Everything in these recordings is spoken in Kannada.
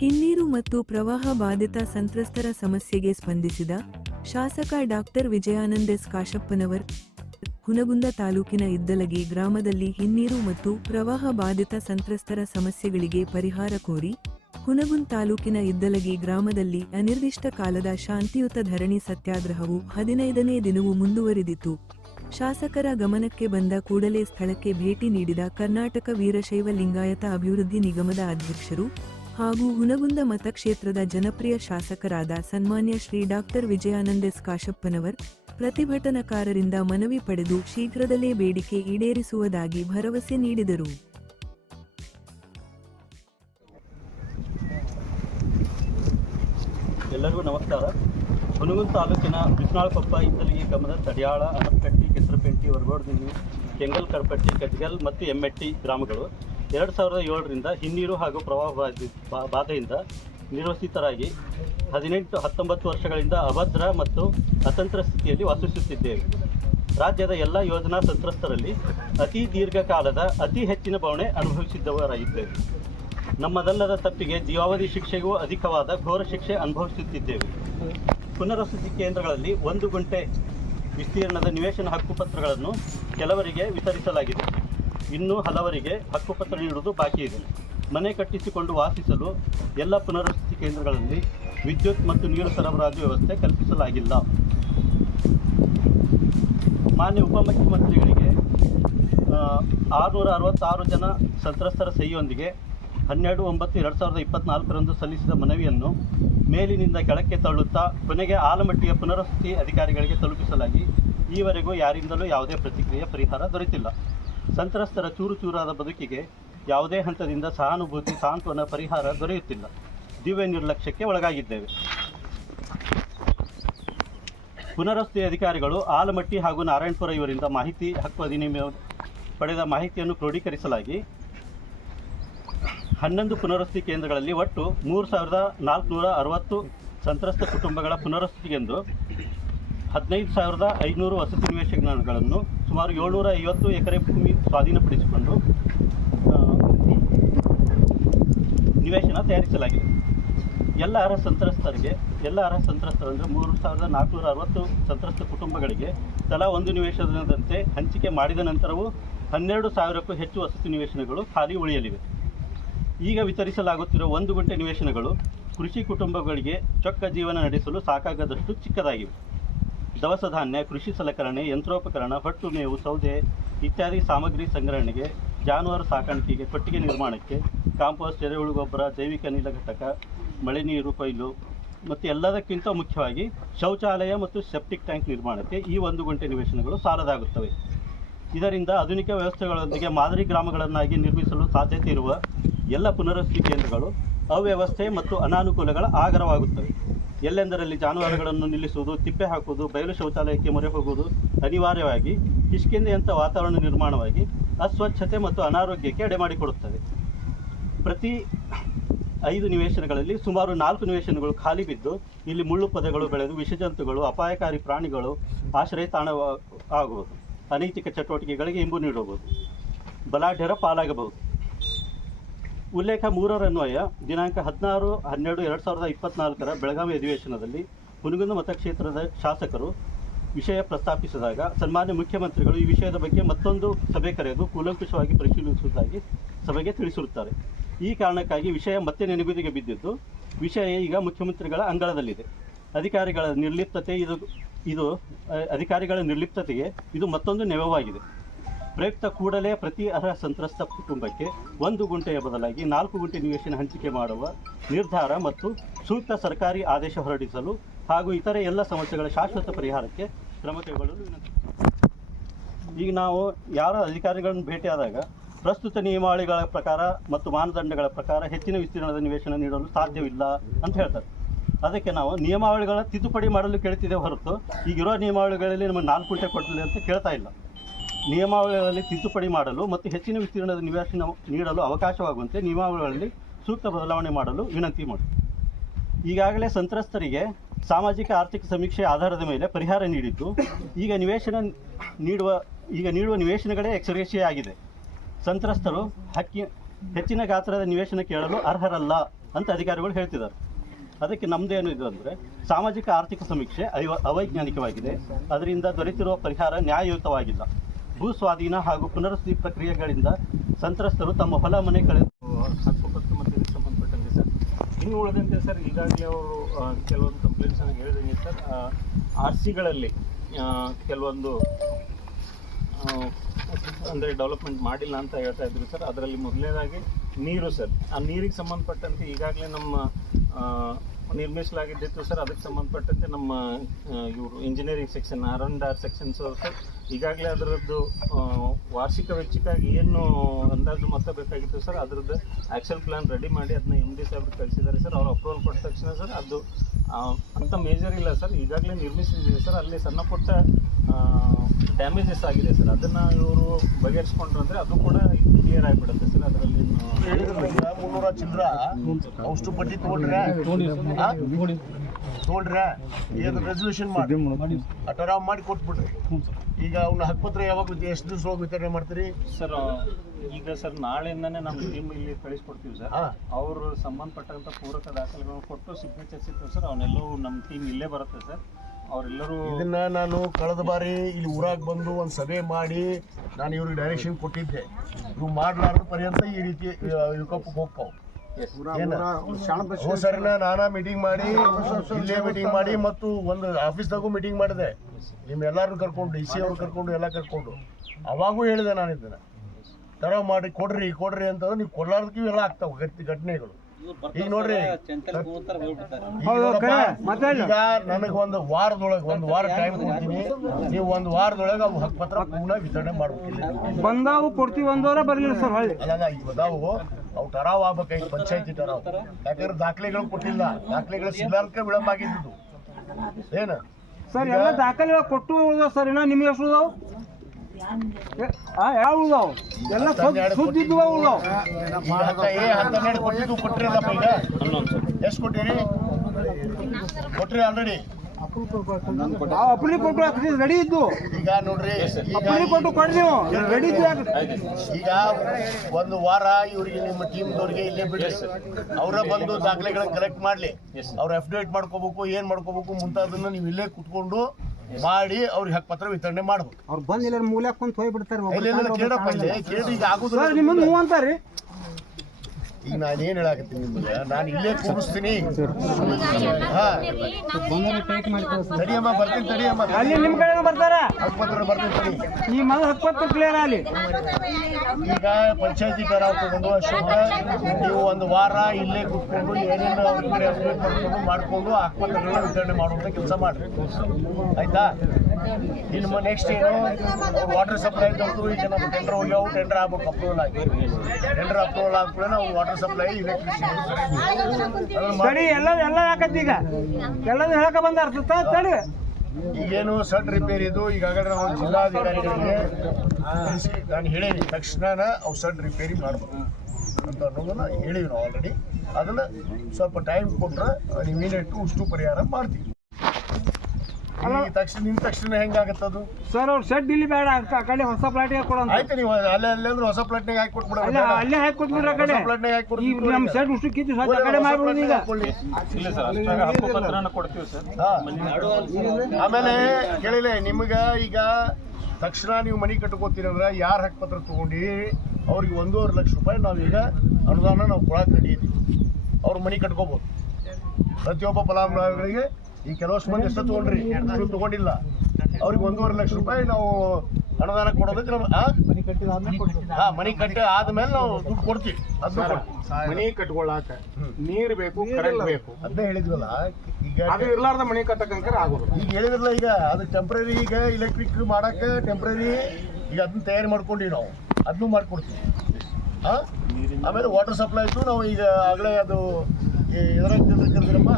ಹಿನ್ನೀರು ಮತ್ತು ಪ್ರವಾಹ ಬಾಧಿತ ಸಂತ್ರಸ್ತರ ಸಮಸ್ಯೆಗೆ ಸ್ಪಂದಿಸಿದ ಶಾಸಕ ಡಾಕ್ಟರ್ ವಿಜಯಾನಂದ ಎಸ್ ಕಾಶಪ್ಪನವರ್ ಹುನಗುಂದ ತಾಲೂಕಿನ ಇದ್ದಲಗಿ ಗ್ರಾಮದಲ್ಲಿ ಹಿನ್ನೀರು ಮತ್ತು ಪ್ರವಾಹ ಬಾಧಿತ ಸಂತ್ರಸ್ತರ ಸಮಸ್ಯೆಗಳಿಗೆ ಪರಿಹಾರ ಕೋರಿ ಹುನಗುಂದ ತಾಲೂಕಿನ ಇದ್ದಲಗಿ ಗ್ರಾಮದಲ್ಲಿ ಅನಿರ್ದಿಷ್ಟ ಕಾಲದ ಶಾಂತಿಯುತ ಧರಣಿ ಸತ್ಯಾಗ್ರಹವು 15ನೇ ದಿನವೂ ಮುಂದುವರಿದಿತು. ಶಾಸಕರ ಗಮನಕ್ಕೆ ಬಂದ ಕೂಡಲೇ ಸ್ಥಳಕ್ಕೆ ಭೇಟಿ ನೀಡಿದ ಕರ್ನಾಟಕ ವೀರಶೈವ ಲಿಂಗಾಯತ ಅಭಿವೃದ್ಧಿ ನಿಗಮದ ಅಧ್ಯಕ್ಷರು ಹಾಗೂ ಹುನಗುಂದ ಮತಕ್ಷೇತ್ರದ ಜನಪ್ರಿಯ ಶಾಸಕರಾದ ಸನ್ಮಾನ್ಯ ಶ್ರೀ ಡಾಕ್ಟರ್ ವಿಜಯಾನಂದ ಎಸ್ ಕಾಶಪ್ಪನವರ್ ಪ್ರತಿಭಟನಾಕಾರರಿಂದ ಮನವಿ ಪಡೆದು ಶೀಘ್ರದಲ್ಲೇ ಬೇಡಿಕೆ ಈಡೇರಿಸುವುದಾಗಿ ಭರವಸೆ ನೀಡಿದರು. ಎಲ್ಲರಿಗೂ ನಮಸ್ಕಾರ. ಹುನಗುಂದ ತಾಲೂಕಿನ ಬಿಸ್ನಾಳಕೊಪ್ಪ, ಇದ್ದಲಗಿ, ಕಮದ, ತಡಿಯಾಳ, ಅನಪಕಟ್ಟಿ, ಕೆಸರಪೆಂಟಿ, ವರಗೋಡದಿನ್ನಿ, ಕೆಂಗಲ್, ಕರಪಟ್ಟಿ, ಕಜ್ಗಲ್ ಮತ್ತು ಎಮ್ಮೆಟ್ಟಿ ಗ್ರಾಮಗಳು 2007ರಿಂದ ಹಿನ್ನೀರು ಹಾಗೂ ಪ್ರವಾಹ ಬಾಧೆಯಿಂದ ನಿರ್ವಸಿತರಾಗಿ 18-19 ವರ್ಷಗಳಿಂದ ಅಭದ್ರ ಮತ್ತು ಅತಂತ್ರ ಸ್ಥಿತಿಯಲ್ಲಿ ವಾಸಿಸುತ್ತಿದ್ದೇವೆ. ರಾಜ್ಯದ ಎಲ್ಲ ಯೋಜನಾ ಸಂತ್ರಸ್ತರಲ್ಲಿ ಅತಿ ದೀರ್ಘಕಾಲದ ಅತಿ ಹೆಚ್ಚಿನ ಬವಣೆ ಅನುಭವಿಸಿದ್ದವರಾಗಿದ್ದೇವೆ. ನಮ್ಮದಲ್ಲದ ತಪ್ಪಿಗೆ ಜೀವಾವಧಿ ಶಿಕ್ಷೆಗೂ ಅಧಿಕವಾದ ಘೋರ ಶಿಕ್ಷೆ ಅನುಭವಿಸುತ್ತಿದ್ದೇವೆ. ಪುನರ್ವಸತಿ ಕೇಂದ್ರಗಳಲ್ಲಿ 1 ಗುಂಟೆ ವಿಸ್ತೀರ್ಣದ ನಿವೇಶನ ಹಕ್ಕುಪತ್ರಗಳನ್ನು ಕೆಲವರಿಗೆ ವಿತರಿಸಲಾಗಿದೆ. ಇನ್ನೂ ಹಲವರಿಗೆ ಹಕ್ಕುಪತ್ರ ನೀಡುವುದು ಬಾಕಿ ಇದೆ. ಮನೆ ಕಟ್ಟಿಸಿಕೊಂಡು ವಾಸಿಸಲು ಎಲ್ಲ ಪುನರ್ವಸತಿ ಕೇಂದ್ರಗಳಲ್ಲಿ ವಿದ್ಯುತ್ ಮತ್ತು ನೀರು ಸರಬರಾಜು ವ್ಯವಸ್ಥೆ ಕಲ್ಪಿಸಲಾಗಿಲ್ಲ. ಮಾನ್ಯ ಉಪಮುಖ್ಯಮಂತ್ರಿಗಳಿಗೆ 666 ಜನ ಸಂತ್ರಸ್ತರ ಸಹಿಯೊಂದಿಗೆ 12/9/2024ರಂದು ಸಲ್ಲಿಸಿದ ಮನವಿಯನ್ನು ಮೇಲಿನಿಂದ ಕೆಳಕ್ಕೆ ತಳ್ಳುತ್ತಾ ಕೊನೆಗೆ ಆಲಮಟ್ಟಿಯ ಪುನರ್ವಸತಿ ಅಧಿಕಾರಿಗಳಿಗೆ ತಲುಪಿಸಲಾಗಿ ಈವರೆಗೂ ಯಾರಿಂದಲೂ ಯಾವುದೇ ಪ್ರತಿಕ್ರಿಯೆ, ಪರಿಹಾರ ದೊರೆತಿಲ್ಲ. ಸಂತ್ರಸ್ತರ ಚೂರು ಚೂರಾದ ಬದುಕಿಗೆ ಯಾವುದೇ ಹಂತದಿಂದ ಸಹಾನುಭೂತಿ, ಸಾಂತ್ವನ, ಪರಿಹಾರ ದೊರೆಯುತ್ತಿಲ್ಲ. ದಿವ್ಯ ನಿರ್ಲಕ್ಷ್ಯಕ್ಕೆ ಒಳಗಾಗಿದ್ದೇವೆ. ಪುನರ್ವಸತಿ ಅಧಿಕಾರಿಗಳು ಆಲಮಟ್ಟಿ ಹಾಗೂ ನಾರಾಯಣಪುರ ಇವರಿಂದ ಮಾಹಿತಿ ಹಕ್ಕು ಅಧಿನಿಯಮ ಪಡೆದ ಮಾಹಿತಿಯನ್ನು ಕ್ರೋಢೀಕರಿಸಲಾಗಿ 11 ಪುನರ್ವಸತಿ ಕೇಂದ್ರಗಳಲ್ಲಿ ಒಟ್ಟು 3460 ಸಂತ್ರಸ್ತ ಕುಟುಂಬಗಳ ಪುನರ್ವಸತಿಗೆಂದು 15,500 ವಸತಿ ನಿವೇಶನಗಳನ್ನು ಸುಮಾರು 750 ಎಕರೆ ಭೂಮಿ ಸ್ವಾಧೀನಪಡಿಸಿಕೊಂಡು ನಿವೇಶನ ತಯಾರಿಸಲಾಗಿದೆ. ಎಲ್ಲ ಅರ್ಹ ಸಂತ್ರಸ್ತರಂದರೆ 3,460 ಸಂತ್ರಸ್ತ ಕುಟುಂಬಗಳಿಗೆ ತಲಾ 1 ನಿವೇಶನದಂತೆ ಹಂಚಿಕೆ ಮಾಡಿದ ನಂತರವೂ 12,000ಕ್ಕೂ ಹೆಚ್ಚು ವಸತಿ ನಿವೇಶನಗಳು ಖಾಲಿ ಉಳಿಯಲಿವೆ. ಈಗ ವಿತರಿಸಲಾಗುತ್ತಿರುವ 1 ಗುಂಟೆ ನಿವೇಶನಗಳು ಕೃಷಿ ಕುಟುಂಬಗಳಿಗೆ ಚೊಕ್ಕ ಜೀವನ ನಡೆಸಲು ಸಾಕಾಗದಷ್ಟು ಚಿಕ್ಕದಾಗಿವೆ. ದವಸ ಧಾನ್ಯ, ಕೃಷಿ ಸಲಕರಣೆ, ಯಂತ್ರೋಪಕರಣ, ಹೊಟ್ಟು ಮೇವು, ಸೌದೆ ಇತ್ಯಾದಿ ಸಾಮಗ್ರಿ ಸಂಗ್ರಹಣೆಗೆ, ಜಾನುವಾರು ಸಾಕಾಣಿಕೆಗೆ, ಕೊಟ್ಟಿಗೆ ನಿರ್ಮಾಣಕ್ಕೆ, ಕಾಂಪೋಸ್ಟ್, ಎರೆಹುಳು ಗೊಬ್ಬರ, ಜೈವಿಕ ಅನಿಲ ಘಟಕ, ಮಳೆ ನೀರು ಕೊಯ್ಲು ಮತ್ತು ಎಲ್ಲದಕ್ಕಿಂತ ಮುಖ್ಯವಾಗಿ ಶೌಚಾಲಯ ಮತ್ತು ಸೆಪ್ಟಿಕ್ ಟ್ಯಾಂಕ್ ನಿರ್ಮಾಣಕ್ಕೆ ಈ 1 ಗುಂಟೆ ನಿವೇಶನಗಳು ಸಾಲದಾಗುತ್ತವೆ. ಇದರಿಂದ ಆಧುನಿಕ ವ್ಯವಸ್ಥೆಗಳೊಂದಿಗೆ ಮಾದರಿ ಗ್ರಾಮಗಳನ್ನಾಗಿ ನಿರ್ಮಿಸಲು ಸಾಧ್ಯತೆ ಇರುವ ಎಲ್ಲ ಪುನರ್ವಸತಿ ಕೇಂದ್ರಗಳು ಅವ್ಯವಸ್ಥೆ ಮತ್ತು ಅನಾನುಕೂಲಗಳ ಆಗರವಾಗುತ್ತವೆ. ಎಲ್ಲೆಂದರಲ್ಲಿ ಜಾನುವಾರುಗಳನ್ನು ನಿಲ್ಲಿಸುವುದು, ತಿಪ್ಪೆ ಹಾಕುವುದು, ಬಯಲು ಶೌಚಾಲಯಕ್ಕೆ ಮೊರೆ ಹೋಗುವುದು ಅನಿವಾರ್ಯವಾಗಿ ಕಿಷ್ಕಿಂದೆಯಂಥ ವಾತಾವರಣ ನಿರ್ಮಾಣವಾಗಿ ಅಸ್ವಚ್ಛತೆ ಮತ್ತು ಅನಾರೋಗ್ಯಕ್ಕೆ ಎಡೆಮಾಡಿಕೊಡುತ್ತದೆ. ಪ್ರತಿ 5 ನಿವೇಶನಗಳಲ್ಲಿ ಸುಮಾರು 4 ನಿವೇಶನಗಳು ಖಾಲಿ ಬಿದ್ದು ಇಲ್ಲಿ ಮುಳ್ಳು ಪೊದೆಗಳು ಬೆಳೆದು ವಿಷಜಂತುಗಳು, ಅಪಾಯಕಾರಿ ಪ್ರಾಣಿಗಳು ಆಶ್ರಯ ತಾಣವಾಗುವುದು, ಅನೈತಿಕ ಚಟುವಟಿಕೆಗಳಿಗೆ ಇಂಬು ನೀಡಬಹುದು, ಬಲಾಢ್ಯರ ಪಾಲಾಗಬಹುದು. ಉಲ್ಲೇಖ 3ರನ್ವಯ ದಿನಾಂಕ 16/12/2024 ಬೆಳಗಾವಿ ಅಧಿವೇಶನದಲ್ಲಿ ಹುನಗುಂದ ಮತಕ್ಷೇತ್ರದ ಶಾಸಕರು ವಿಷಯ ಪ್ರಸ್ತಾಪಿಸಿದಾಗ ಸನ್ಮಾನ್ಯ ಮುಖ್ಯಮಂತ್ರಿಗಳು ಈ ವಿಷಯದ ಬಗ್ಗೆ ಮತ್ತೊಂದು ಸಭೆ ಕರೆದು ಕೂಲಂಕುಷವಾಗಿ ಪರಿಶೀಲಿಸುವುದಾಗಿ ಸಭೆಗೆ ತಿಳಿಸಿರುತ್ತಾರೆ. ಈ ಕಾರಣಕ್ಕಾಗಿ ವಿಷಯ ಮತ್ತೆ ನೆನಗುದಿಗೆ ಬಿದ್ದಿದ್ದು ವಿಷಯ ಈಗ ಮುಖ್ಯಮಂತ್ರಿಗಳ ಅಂಗಳದಲ್ಲಿದೆ. ಅಧಿಕಾರಿಗಳ ನಿರ್ಲಿಪ್ತತೆಗೆ ಇದು ಮತ್ತೊಂದು ನೆವವಾಗಿದೆ. ಪ್ರಯುಕ್ತ ಕೂಡಲೇ ಪ್ರತಿ ಅರ್ಹ ಸಂತ್ರಸ್ತ ಕುಟುಂಬಕ್ಕೆ 1 ಗುಂಟೆಯ ಬದಲಾಗಿ 4 ಗುಂಟೆ ನಿವೇಶನ ಹಂಚಿಕೆ ಮಾಡುವ ನಿರ್ಧಾರ ಮತ್ತು ಸೂಕ್ತ ಸರ್ಕಾರಿ ಆದೇಶ ಹೊರಡಿಸಲು ಹಾಗೂ ಇತರೆ ಎಲ್ಲ ಸಮಸ್ಯೆಗಳ ಶಾಶ್ವತ ಪರಿಹಾರಕ್ಕೆ ಕ್ರಮ ಕೈಗೊಳ್ಳಲು ವಿನಂತಿ. ಈಗ ನಾವು ಯಾರ ಅಧಿಕಾರಿಗಳನ್ನು ಭೇಟಿಯಾದಾಗ ಪ್ರಸ್ತುತ ನಿಯಮಾವಳಿಗಳ ಪ್ರಕಾರ ಮತ್ತು ಮಾನದಂಡಗಳ ಪ್ರಕಾರ ಹೆಚ್ಚಿನ ವಿಸ್ತೀರ್ಣದ ನಿವೇಶನ ನೀಡಲು ಸಾಧ್ಯವಿಲ್ಲ ಅಂತ ಹೇಳ್ತಾರೆ. ಅದಕ್ಕೆ ನಾವು ನಿಯಮಾವಳಿಗಳ ತಿದ್ದುಪಡಿ ಮಾಡಲು ಕೇಳ್ತಿದ್ದೇವೆ ಹೊರತು ಈಗಿರುವ ನಿಯಮಾವಳಿಗಳಲ್ಲಿ ನಮಗೆ 4 ಗುಂಟೆ ಕೊಡಲಿ ಅಂತ ಕೇಳ್ತಾ ಇಲ್ಲ. ನಿಯಮಾವಳಿಗಳಲ್ಲಿ ತಿದ್ದುಪಡಿ ಮಾಡಲು ಮತ್ತು ಹೆಚ್ಚಿನ ವಿಸ್ತೀರ್ಣದ ನಿವೇಶನ ನೀಡಲು ಅವಕಾಶವಾಗುವಂತೆ ನಿಯಮಾವಳಿಗಳಲ್ಲಿ ಸೂಕ್ತ ಬದಲಾವಣೆ ಮಾಡಲು ವಿನಂತಿ ಮಾಡಿ. ಈಗಾಗಲೇ ಸಂತ್ರಸ್ತರಿಗೆ ಸಾಮಾಜಿಕ ಆರ್ಥಿಕ ಸಮೀಕ್ಷೆ ಆಧಾರದ ಮೇಲೆ ಪರಿಹಾರ ನೀಡಿದ್ದು ಈಗ ನೀಡುವ ನಿವೇಶನಗಳೇ ಎಕ್ಸರೇಷಿಯಾಗಿದೆ. ಸಂತ್ರಸ್ತರು ಹೆಚ್ಚಿನ ಗಾತ್ರದ ನಿವೇಶನ ಕೇಳಲು ಅರ್ಹರಲ್ಲ. ಅಂತ ಅಧಿಕಾರಿಗಳು ಹೇಳ್ತಿದ್ದಾರೆ. ಅದಕ್ಕೆ ನಮ್ಮದೇನು ಇದು ಅಂದರೆ, ಸಾಮಾಜಿಕ ಆರ್ಥಿಕ ಸಮೀಕ್ಷೆ ಅವೈಜ್ಞಾನಿಕವಾಗಿದೆ, ಅದರಿಂದ ದೊರೆತಿರುವ ಪರಿಹಾರ ನ್ಯಾಯಯುತವಾಗಿಲ್ಲ. ಭೂ ಸ್ವಾಧೀನ ಹಾಗೂ ಪುನರ್ವಸತಿ ಪ್ರಕ್ರಿಯೆಗಳಿಂದ ಸಂತ್ರಸ್ತರು ತಮ್ಮ ಹೊಲ ಮನೆ ಕಳೆದು ಹಕ್ಕುಪತ್ರ ಮತ್ತು ಇದಕ್ಕೆ ಸಂಬಂಧಪಟ್ಟಂತೆ ಸರ್, ಇನ್ನು ಉಳಿದಂತೆ ಸರ್ ಈಗಾಗಲೇ ಅವರು ಕೆಲವೊಂದು ಕಂಪ್ಲೇಂಟ್ಸನ್ನು ಹೇಳಿದಂಗೆ ಸರ್, ಆರ್ ಸಿಗಳಲ್ಲಿ ಕೆಲವೊಂದು ಅಂದರೆ ಡೆವಲಪ್ಮೆಂಟ್ ಮಾಡಿಲ್ಲ ಅಂತ ಹೇಳ್ತಾ ಇದ್ರು ಸರ್. ಅದರಲ್ಲಿ ಮೊದಲನೇದಾಗಿ ನೀರು ಸರ್, ಆ ನೀರಿಗೆ ಸಂಬಂಧಪಟ್ಟಂತೆ ಈಗಾಗಲೇ ನಮ್ಮ ನಿರ್ಮಿಸಲಾಗಿದ್ದಿತ್ತು ಸರ್. ಅದಕ್ಕೆ ಸಂಬಂಧಪಟ್ಟಂತೆ ನಮ್ಮ ಇವರು engineering section R&R sections sir ಈಗಾಗಲೇ ಅದರದ್ದು ವಾರ್ಷಿಕ ವೆಚ್ಚಕ್ಕಾಗಿ ಏನು ಅಂದಾಜು ಮೊತ್ತ ಬೇಕಾಗಿತ್ತು ಸರ್, ಅದರದ್ದು ಆ್ಯಕ್ಷನ್ ಪ್ಲ್ಯಾನ್ ರೆಡಿ ಮಾಡಿ ಅದನ್ನ MD ಸಾಹೇಬ್ರು ಕಳಿಸಿದ್ದಾರೆ ಸರ್. ಅವ್ರು ಅಪ್ರೂವಲ್ ಕೊಟ್ಟ ತಕ್ಷಣ ಸರ್ ಅದು ಅಂಥ ಮೇಜರ್ ಇಲ್ಲ ಸರ್, ಈಗಾಗಲೇ ನಿರ್ಮಿಸಿದ್ದೀವಿ ಸರ್. ಅಲ್ಲಿ ಸಣ್ಣ ಪುಟ್ಟ ಡ್ಯಾಮೇಜಸ್ ಆಗಿದೆ ಸರ್, ಅದನ್ನು ಇವರು ಬಗೆಹರಿಸ್ಕೊಂಡ್ರು ಅಂದರೆ ಅದು ಕೂಡ ಕ್ಲಿಯರ್ ಆಗಿಬಿಡುತ್ತೆ ಸರ್. ಅದರಲ್ಲಿ 300 ಚಿಲ್ಲರ ಅಷ್ಟು ಬಡ್ಡಿ ತೊಗೊಂಡ್ರೆ ಏನು ರೆಸಲ್ಯೂಷನ್ ಮಾಡಿ ಅಟರಾವ್ ಮಾಡಿ ಕೊಟ್ಬಿಡ್ರಿ. ಈಗ ಅವ್ನ ಹಕ್ಕುಪತ್ರ ಯಾವಾಗ ಎಷ್ಟು ದಿವಸ ಹೋಗಿ ವಿತರಣೆ ಮಾಡ್ತೀರಿ ಸರ್? ಈಗ ಸರ್ ನಾಳೆಯಿಂದನೇ ನಮ್ಮ ಟೀಮ್ ಇಲ್ಲಿ ಕಳಿಸ್ಕೊಡ್ತೀವಿ ಸರ್. ಅವರು ಸಂಬಂಧಪಟ್ಟಂಥ ಪೂರಕ ದಾಖಲೆಗಳನ್ನು ಕೊಟ್ಟು ಸಿಗ್ನೇಚರ್ಸ್ ಇರ್ತೀವಿ ಸರ್, ಅವನ್ನೆಲ್ಲವೂ ನಮ್ಮ ಟೀಮ್ ಇಲ್ಲೇ ಬರುತ್ತೆ ಸರ್. ಅವರೆಲ್ಲರೂ ಇದನ್ನ ನಾನು ಕಳೆದ ಬಾರಿ ಇಲ್ಲಿ ಊರಾಗ ಬಂದು ಒಂದು ಸಭೆ ಮಾಡಿ ನಾನು ಇವ್ರಿಗೆ ಡೈರೆಕ್ಷನ್ ಕೊಟ್ಟಿದ್ದೆ. ಇವು ಮಾಡ್ಲಾರ್ದ ಪರ್ಯಂತ ಈ ರೀತಿ ವಿಕೋಪಕ್ಕೆ ಹೋಗ್ತಾವೆ. ಸರಿನಾ ನಾನಾ ಮೀಟಿಂಗ್ ಮಾಡಿ ಇಲ್ಲೇ ಮೀಟಿಂಗ್ ಮಾಡಿ ಮತ್ತು ಒಂದು ಆಫೀಸ್ದಾಗೂ ಮೀಟಿಂಗ್ ಮಾಡಿದೆ. ನಿಮ್ಮೆಲ್ಲರೂ ಕರ್ಕೊಂಡು DC ಅವ್ರು ಕರ್ಕೊಂಡು ಎಲ್ಲ ಕರ್ಕೊಂಡು ಅವಾಗೂ ಹೇಳಿದೆ ನಾನು ಇದನ್ನ ತರ ಮಾಡಿ ಕೊಡ್ರಿ ಅಂತಂದ್ರೆ ನೀವು ಕೊಡ್ಲಾರ್ದಕ್ಕೂ ಎಲ್ಲ ಆಗ್ತಾವೆ ಘಟನೆಗಳು. ಈಗ ನೋಡ್ರಿ, ಈಗ ನನಗೆ ಒಂದು ವಾರ ಟೈಮ್ ಕೊಡ್ತೀನಿ. ನೀವು ಒಂದು ವಾರದೊಳಗೆ ಅವು ಹಕ್ಕುಪತ್ರ ಪೂರ್ಣ ವಿತರಣೆ ಮಾಡ್ಬೇಕು. ಬಂದಾವು ಕೊಡ್ತೀವಿ ಒಂದವರ ಬರಲಿಲ್ಲ ಸರ್. ಅಲ್ಲ ಈಗ ಬದಾವು ಅವು ಟರಾವ್ ಆಗ್ಬೇಕಾಯ್ತು, ಪಂಚಾಯತಿ ಟರಾವ್. ಯಾಕಂದ್ರೆ ದಾಖಲೆಗಳು ಕೊಟ್ಟಿಲ್ಲ, ದಾಖಲೆಗಳು ಸಿಗ್ಲಾರ್ದಕ್ಕೆ ವಿಳಂಬ ಆಗಿದ್ದು ಏನ ಸರ್. ಎಲ್ಲ ದಾಖಲೆ ಕೊಟ್ಟು ಉಳ್ದಾವ್ ಸರ್. ಇನ್ನ ನಿಮ್ಗೆ ಎಷ್ಟು ಉಳ್ದಾವ್? ಯಾವ ಉಳ್ದಾವ್? ಎಲ್ಲ ಸುದ್ದಿದ್ದು ಉಳ್ದಾವ್. 12 ಕೊಟ್ಟಿದ್ದು ಕೊಟ್ಟಿರಲ್ಲಪ್ಪ. ಈಗ ಎಷ್ಟು ಕೊಟ್ಟಿರಿ? ಕೊಟ್ರಿ ಆಲ್ರೆಡಿ ಅಪ್ಲಿ ಕೊಟ್ಟು ರೆಡಿ ಇದ್ದು. ಈಗ ನೋಡ್ರಿ, ಅಪ್ಲಿ ಕೊಟ್ಟು ಕೊಡ್ರಿ ನೀವು ರೆಡಿ ಇದ್ದು. ಈಗ ಒಂದು ವಾರ ಇವ್ರಿಗೆ ನಿಮ್ಮ ಟೀಮ್ದವ್ರಿಗೆ ಇಲ್ಲೇ ಬಿಡ್ರಿ, ಅವರ ಬಂದು ದಾಖಲೆಗಳನ್ನ ಕಲೆಕ್ಟ್ ಮಾಡ್ಲಿ, ಅವ್ರ ಅಫಿಡೇವಿಟ್ ಮಾಡ್ಕೋಬೇಕು, ಏನ್ ಮಾಡ್ಕೋಬೇಕು ಮುಂತಾದನ್ನ ನೀವು ಇಲ್ಲೇ ಕುತ್ಕೊಂಡು ಮಾಡಿ ಅವ್ರಿಗೆ ಹಕ್ಕುಪತ್ರ ವಿತರಣೆ ಮಾಡ್ಬೇಕು. ಅವ್ರು ಬಂದಿಲ್ಲ ಮೂಲೆ ಕುಂತ ಹೋಗ್ಬಿಡ್ತಾರೆ. ಕೇಳಿ ಈಗ ಆಗುದಿಲ್ಲ. ನಿಮ್ಮನ್ನು ಹೂ ಅಂತಾರ್ರಿ. ಈಗ ನಾನು ಏನ್ ಹೇಳಾಕತ್ತೀನಿ ನಿಮ್ಗೆ, ನಾನು ಇಲ್ಲೇ ಕೂರಿಸ್ತೀನಿ. ತಡಿಯಮ್ಮ ಬರ್ತೀನಿ, ತಡಿಯಮ್ಮ ಅಲ್ಲಿ ನಿಮ್ ಕಡೆ ಬರ್ತಾರ ಹಕ್ಕುಪತ್ರ ಬರ್ತೀನಿ ತಡಿ. ಈ ಮೊದಲು ಹಕ್ಕುಪತ್ರ ಕ್ಲಿಯರ್ ಆಗಲಿ. ಈಗ ಪಂಚಾಯತಿ ಕರಾವ್ ತಗೊಂಡು ಅಶೋಕ ನೀವು ಒಂದು ವಾರ ಇಲ್ಲೇ ಕೂತ್ಕೊಂಡು ಏನೇನು ಅವ್ರಿಗೆ ಅಪ್ಡೇಟ್ ಮಾಡ್ಕೊಂಡು ಹಕ್ಕುಪತ್ರಗಳನ್ನ ವಿತರಣೆ ಮಾಡುವಂತ ಕೆಲಸ ಮಾಡ್ರಿ, ಆಯ್ತಾ? ಇನ್ನು ನೆಕ್ಸ್ಟ್ ಏನು ವಾಟರ್ ಸಪ್ಲೈ ಅಂತೂ ಈಗ ನಮ್ಮ ಟೆಂಡರ್ ಹೋಗ್ಯಾವು, ಟೆಂಡರ್ ಆಗ್ಬೇಕು, ಅಪ್ರೂವಲ್ ಆಗಿ. ಟೆಂಡರ್ ಅಪ್ರೂವಲ್ ಆಗ್ಬಿಟ್ಟು ನಾವು ವಾಟರ್ ಸಪ್ಲೈ ತಡಿ ಎಲ್ಲ ಹಾಕತ್ತಿ. ಈಗ ಎಲ್ಲದೂ ಹೇಳಕ ಬಂದಾರ ತಡಿ. ಈಗೇನು ಸಡ್ ರಿಪೇರಿದು ಈಗಾಗಲೇ ನಾವು ಜಿಲ್ಲಾಧಿಕಾರಿಗಳಿಗೆ ನಾನು ಹೇಳೀನಿ, ತಕ್ಷಣ ಅವು ಸಡ್ ರಿಪೇರಿ ಮಾಡ್ಬೇಕು ಅಂತ ಅನ್ನೋದನ್ನ ಹೇಳಿವಿ ನಾವು ಆಲ್ರೆಡಿ. ಅದನ್ನ ಸ್ವಲ್ಪ ಟೈಮ್ ಕೊಟ್ರೆ ಇಮಿಡಿಯೇಟ್ ಉಷ್ಟು ಪರಿಹಾರ ಮಾಡ್ತೀವಿ. ತಕ್ಷಣ ಹೆಂಗಾಗತ್ತದು ಸರ್? ಅವ್ರು ಶೆಡ್ ಇಲ್ಲಿ ಬೇಡ, ಆ ಕಡೆ ಹೊಸ ಪ್ಲಾಟಿಗೆ ಕೊಡೋಣ. ಆಯ್ತು, ನೀವು ಅಲ್ಲೇ ಅಂದ್ರೆ ಹೊಸ ಪ್ಲಾಟ್ನಾಗ ಹಾಕಿ ಕೊಟ್ಬಿಡ. ಅಲ್ಲೇ ಹಾಕಿ ಕೊಟ್ಬಿಡ್ರಿ. ಆ ಕಡೆ ಪ್ಲಾಟ್ನಾಗ ಹಾಕಿ ಕೊಡ್ತೀವಿ. ನಮ್ಮ ಶೆಡ್ ಉಷ್ಟು ಕಿತ್ತು ಆ ಕಡೆ ಮಾಡ್ಬಿಡೋದು. ಈಗ ಇಲ್ಲ ಸರ್, ಅಷ್ಟಾಗ ಹಕ್ಕುಪತ್ರನ ಕೊಡ್ತೀವಿ ಸರ್. ಆಮೇಲೆ ಕೇಳಿಲ್ಲ ನಿಮ್ಗ, ಈಗ ತಕ್ಷಣ ನೀವು ಮನೆ ಕಟ್ಕೋತೀರಂದ್ರೆ ಯಾರು ಹಕ್ಕುಪತ್ರ ತಗೊಂಡು ಅವ್ರಿಗೆ 1.5 ಲಕ್ಷ ರೂಪಾಯಿ ನಾವೀಗ ಅನುದಾನ ನಾವು ಕೊಡಕ್ಕೆ ರೆಡಿ ಇದ್ದೀವಿ. ಅವ್ರು ಮನೆ ಕಟ್ಕೋಬೋದು. ಪ್ರತಿಯೊಬ್ಬ ಫಲಾನುಭವಿಗಳಿಗೆ ಈ ಕೆಲವಷ್ಟು ಮಂದಿ ಎಷ್ಟು ತಗೊಂಡ್ರಿ, ತಗೊಂಡಿಲ್ಲ, ಅವ್ರಿಗೆ 1.5 ಲಕ್ಷ ರೂಪಾಯಿ ನಾವು ಅನುದಾನ ಕೊಡೋದಕ್ಕೆ ನಮ್ಮ ಮನೆ ಕಟ್ಟಿ ಆದ್ಮೇಲೆ ನಾವು ದುಡ್ಡು ಕೊಡ್ತೀವಿ. ಅದನ್ನ ಮನಿ ಕಟ್ಕೊಳ್ಳಾಕ ನೀರ್ ಬೇಕು, ಕರೆಂಟ್ ಬೇಕು. ಅದನ್ನೇ ಹೇಳಿದ್ವಲ್ಲ, ಈಗ ಅದು ಇರ್ಲಾರ್ದ ಮನಿ ಕಟ್ಟಕಂಕರ ಆಗೋದು. ಈಗ ಹೇಳಿದ್ರಲ್ಲ, ಈಗ ಅದು ಟೆಂಪ್ರರಿ, ಈಗ ಇಲೆಕ್ಟ್ರಿಕ್ ಮಾಡಕ್ಕೆ ಟೆಂಪ್ರರಿ ಈಗ ಅದನ್ನ ತಯಾರಿ ಮಾಡ್ಕೊಂಡ್ವಿ ನಾವು, ಅದನ್ನು ಮಾಡ್ಕೊಡ್ತೀವಿ. ಆಮೇಲೆ ವಾಟರ್ ಸಪ್ಲೈ ಇತ್ತು ನಾವು ಈಗ ಆಗಲೇ ಅದು ಎದುರಾಗ ಕರೆದಿರಮ್ಮ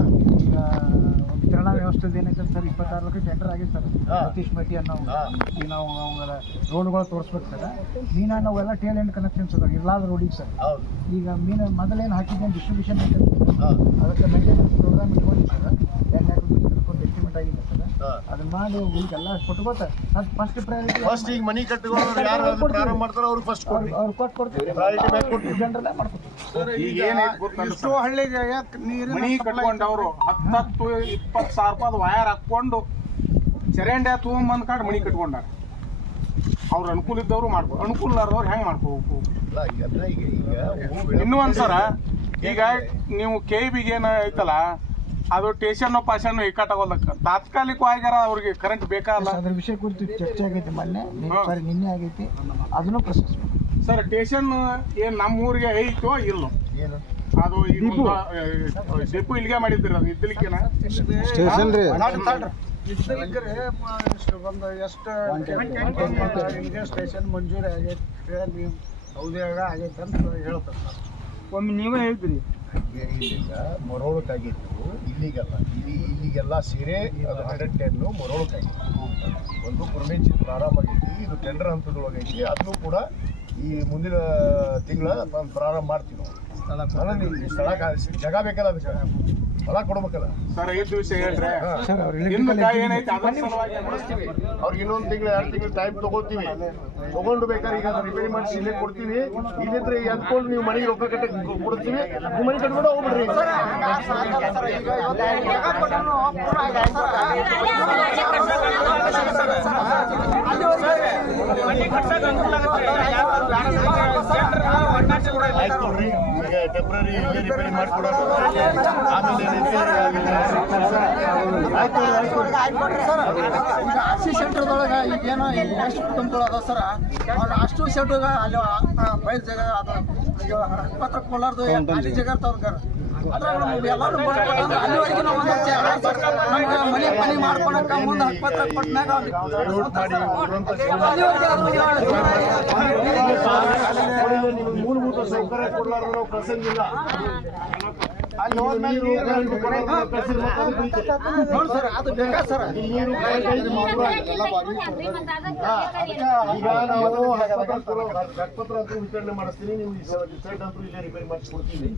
ವಿತರಣಾ ವ್ಯವಸ್ಥೆ ಏನೈತೆ ಸರ್? 26 ಲಕ್ಷ ಟೆಂಡರ್ ಆಗಿದೆ ಸರ್. ಸತೀಶ್ ಮಟ್ಟಿ ಅನ್ನೋ ಈಗ ನಾವು ರೋಡ್ಗಳು ತೋರಿಸ್ಬೇಕು ಸರ್. ಮೀನ ನಾವೆಲ್ಲ ಟೇಲ್ ಎಂಡ್ ಕನೆಕ್ಷನ್ಸ್ ಅದ ಇರ್ಲಾದ ರೋಡಿಗೆ ಸರ್. ಈಗ ಮೀನು ಮೊದಲೇನು ಹಾಕಿದ್ದೇನೆ ಡಿಸ್ಟ್ರಿಬ್ಯೂಷನ್ ಐತೆ, ಅದಕ್ಕೆ ಮೇಂಟೆನೆನ್ಸ್ ಪ್ರೋಗ್ರಾಮ್ ಇಟ್ಕೊಂಡು ಸರ್ 2 ಲಕ್ಷ ಎಸ್ಟಿಮೇಟ್ ಆಗಿದೆ ಸರ್. ಅದನ್ನ ಮಾಡಿ ಈಗೆಲ್ಲ ಕೊಟ್ಕೋತ ಅದು ಫಸ್ಟ್ ಪ್ರಯಾರಿಟಿ. ಫಸ್ಟ್ ಈಗ ಮನಿ ಕಟ್ಟಿಕೊಂಡು ಯಾರು ಪ್ರಾರಂಭ ಮಾಡ್ತಾರೋ ಅವ್ರಿಗೆ ಫಸ್ಟ್ ಕೊಡ್ತೀವಿ, ಅವ್ರು ಕೊಟ್ಟು ಕೊಡ್ತೀವಿ, ಪ್ರಯಾರಿಟಿ ಮ್ಯಾಗ್ ಕೊಡ್ತೀವಿ, ಜನರಲ್ಲೇ ಮಾಡ್ಕೊತೀವಿ. ಈಗ ಏನೈತಿ ಗೊತ್ತಂದ್ರೆ ಹಳ್ಳಿಗೆ ಮನಿ ಕಟ್ಕೊಂಡವ್ರು 10-20 ಸಾವಿರ ರೂಪಾಯಿ ವಯರ್ ಹಾಕೊಂಡು ಚರಂಡ್ಯಾ ತೊಗೊಂಬಂದ್ ಕಾಡ್ ಮನಿ ಕಟ್ಕೊಂಡಾರ. ಅವ್ರ ಅನುಕೂಲ ಇದ್ದವ್ರು ಮಾಡ್ಕೊ, ಅನುಕೂಲ ಇಲ್ಲಾರ್ದವ್ರು ಹೆಂಗ್ ಮಾಡ್ಕೋಬೇಕು? ಇನ್ನೂ ಒಂದ್ಸರ ಈಗ ನೀವು KEBಗೆ ಏನ ಐತಲ್ಲ ಅದು ಟೇಷನ್ ಪಾಷನ್ ಇಕ್ಕಾಟಾಗೋದಕ್ಕ ತಾತ್ಕಾಲಿಕವಾಗಿ ಅವ್ರಿಗೆ ಕರೆಂಟ್ ಬೇಕಾಗಲ್ಲ. ಅದ್ರ ವಿಷಯ ಕುರಿತು ಚರ್ಚೆ ಆಗೈತಿ ನಿನ್ನೆ ಆಗೈತಿ, ಅದನ್ನು ಪ್ರೊಸೆಸ್ ಸರ್. ಟೇಷನ್ ಏನ್ ನಮ್ಮ ಊರಿಗೆ ಐತೋ ಇಲ್ಲೋ ಅದು ಈಗ ಡೆಪೋ ಇಲ್ಲಿಗೆ ಮಾಡಿದ್ರಿ ಅದು ಇದ್ದಲಿಕ್ಕೆನ ಸ್ಟೇಷನ್ ರೀ ಸ್ಟೇಷನ್ ಮಂಜೂರಿ ಆಗೈತಿ ಹೌದೇ ಆಗೈತೆ ಅಂತ ಹೇಳ್ತಾರೆ. ಒಮ್ಮೆ ನೀವೇ ಹೇಳ್ತೀರಿ ಮೊರೋಳಕ್ಕಾಗಿತ್ತು, ಇಲ್ಲಿಗೆಲ್ಲ ಇಲ್ಲಿಗೆಲ್ಲ ಸೇರಿ ಅದು 110 ಮೊರೋಳಕ್ಕಾಗಿತ್ತು. ಒಂದು ಪುರ್ಣಿಂಚಿ ಪ್ರಾರಂಭ ಆಗೈತಿ, ಇದು ಟೆಂಡರ್ ಹಂತದೊಳಗೈತಿ. ಅದನ್ನು ಕೂಡ ಈ ಮುಂದಿನ ತಿಂಗಳ ಪ್ರಾರಂಭ ಮಾಡ್ತೀವಿ ನಾವು. ಸ್ಥಳ ಜಾಗ ಬೇಕಲ್ಲ, ಅದಕ್ಕೆ ಹೊಲ ಕೊಡ್ಬೇಕಲ್ಲ ಸರ್. 5 ದಿವಸ ಹೇಳ್ರೆ ಏನೈತೆ ಅವ್ರಿಗೆ ಇನ್ನೊಂದು ತಿಂಗಳು 2 ತಿಂಗಳು ಟೈಮ್ ತಗೋತೀವಿ. ತಗೊಂಡು ಬೇಕಾದ್ರೆ ಈಗ ರಿಪೇರಿ ಮಾಡಿಸಿ ಇಲ್ಲೇ ಕೊಡ್ತೀವಿ. ಇಲ್ಲಿದ್ರೆ ಎದ್ಕೊಂಡು ನೀವು ಮನೆಗೆ ರೊಕ್ಕ ಕಟ್ಟ ಕೊಡ್ತೀವಿ, ನೀವು ಮನೆ ಕಟ್ಕೊಂಡು ಹೋಗ್ಬಿಡ್ರಿ. ಆಯ್ತು ನೋಡ್ರಿ, ಈಗ ಟೆಂಪ್ರರಿ ರಿಪೇರಿ ಮಾಡ್ಕೊಡೋಣ. ಆಮೇಲೆ ಆರ್ಸಿ ಸೆಂಟರ್ದೊಳಗೆ ಈಗೇನೋ ಎಷ್ಟು ಕುಟುಂಬಗಳು ಅದ ಸರ್, ಅವ್ರು ಅಷ್ಟು ಸೆಂಟರ್ ಅಲ್ಲಿ ಬಯಲು ಜಾಗ ಅದು ಪತ್ರ ಕೊಲಾರ್ದು ಅಲ್ಲಿ ಜಾಗ ಇರ್ತಾವ್ರ. ಎಲ್ಲರೂ ಅಲ್ಲಿವರೆಗೆ ನಾವು ಮನೆ ಮಾಡ್ಕೊಳಕ ಮುಂದೆ ಹಕ್ಕುಪತ್ರ ಕೊಟ್ಟಾಗ ಮೂಲಭೂತ ಸೌಕರ್ಯ ಕೊಡಲಾರ್ದು ನಾವು ಪ್ರಸಂಗಿಲ್ಲ. ಸರ್ ಅದು ಬೇಕಾ ಸರ್. ಈಗ ನಾವು ಹಕ್ಕುಪತ್ರ ಅಂತೂ ವಿತರಣೆ ಮಾಡಿಸ್ತೀನಿ, ನೀವು ಸೈಡ್ ಅಂತೂ ಇಲ್ಲೇ ರಿಪೇರಿ ಮಾಡಿಸ್ಕೊಡ್ತೀವಿ.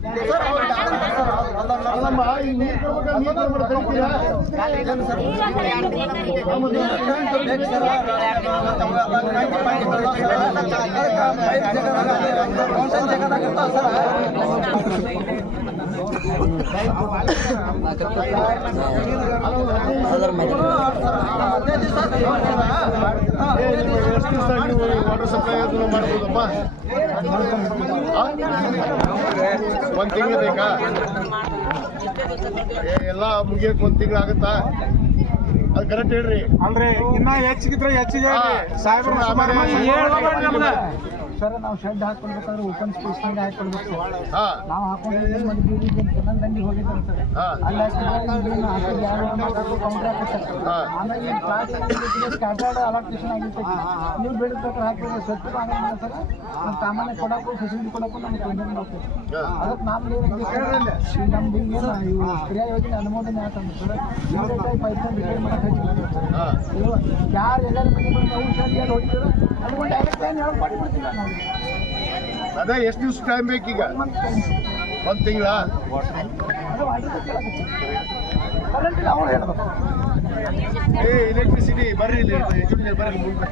ವಾಟರ್ ಸಪ್ಲೈ ಅದನ್ನು ಮಾಡ್ಬೋದಪ್ಪ. 1 ತಿಂಗಳು ಬೇಕಾ? ಎಲ್ಲ ಮುಗಿಯಕ್ಕೆ 1 ತಿಂಗಳು ಆಗುತ್ತಾ? ಅದು ಕರೆಕ್ಟ್ ಹೇಳ್ರಿ. ಅಂದ್ರೆ ಇನ್ನ ಹೆಚ್ಚಿಗಿದ್ರೆ ಹೆಚ್ಚಿಗೆ ಸಾಹೇಬ್ರು ಸರ್ ನಾವು ಶೆಡ್ ಹಾಕೊಳ್ಬೇಕಾದ್ರೆ ಓಪನ್ ಸ್ಪೇಸ್ ನಲ್ಲಿ ಹಾಕೊಳ್ಬೇಕು. ಹಾ ನಾವು ಹಾಕೊಂಡಿದ್ದೀವಿ ದಂಡಿ ಹೋಗಿದ್ದಾರೆ ಸರ್. ಅಲ್ಲಿ ಆಮೇಲೆ ಸ್ಕ್ಯಾಟರ್ಡ್ ಅಲಾಟೇಷನ್ ಆಗಿರ್ತೈತಿ. ನೀವು ಬೆಳೆದ ಹಾಕಿದ್ರೆ ಸ್ವಚ್ಛ ಸರ್ ನಮ್ಮ ಸಾಮಾನ್ಯ ಕೊಡಕ್ಕೂ ಫೆಸಿಲಿಟಿ ಕೊಡಕ್ಕೂ ನಮ್ಗೆ ತೊಂದರೆ ಮಾಡ್ತೀವಿ. ಅದಕ್ಕೆ ನಮ್ದು ನಮ್ದು ಏನು ಕ್ರಿಯಾ ಯೋಜನೆ ಅನುಮೋದನೆ ಆಗ್ತಂದ್ರೆ ಸರ್ ಇಮಿಡಿಯೇಟಾಗಿ ಪೈಪ್ಲೈನ್ ರಿಪೇರ್ ಮಾಡೋಕೆ ಯಾರು ಎಲ್ಲರ ಮನೆ ಬಂದು ಔಷಧಿ ಹೊಡಿತಾರೆ ಅದಕ್ಕೆ ಡೈರೆಕ್ಟ್ ಏನು ಹೇಳಿ ಮಾಡಿಬಿಡ್ತೀವಿ ನಾವು. ಅದೇ ಎಷ್ಟು ದಿವಸ ಟೈಮ್ ಬೇಕೀಗ? 1 ತಿಂಗಳ? ಎಲೆಕ್ಟ್ರಿಸಿಟಿ ಬರ್ರಿ, ಬರ್ರಿ ಮುಂದೆ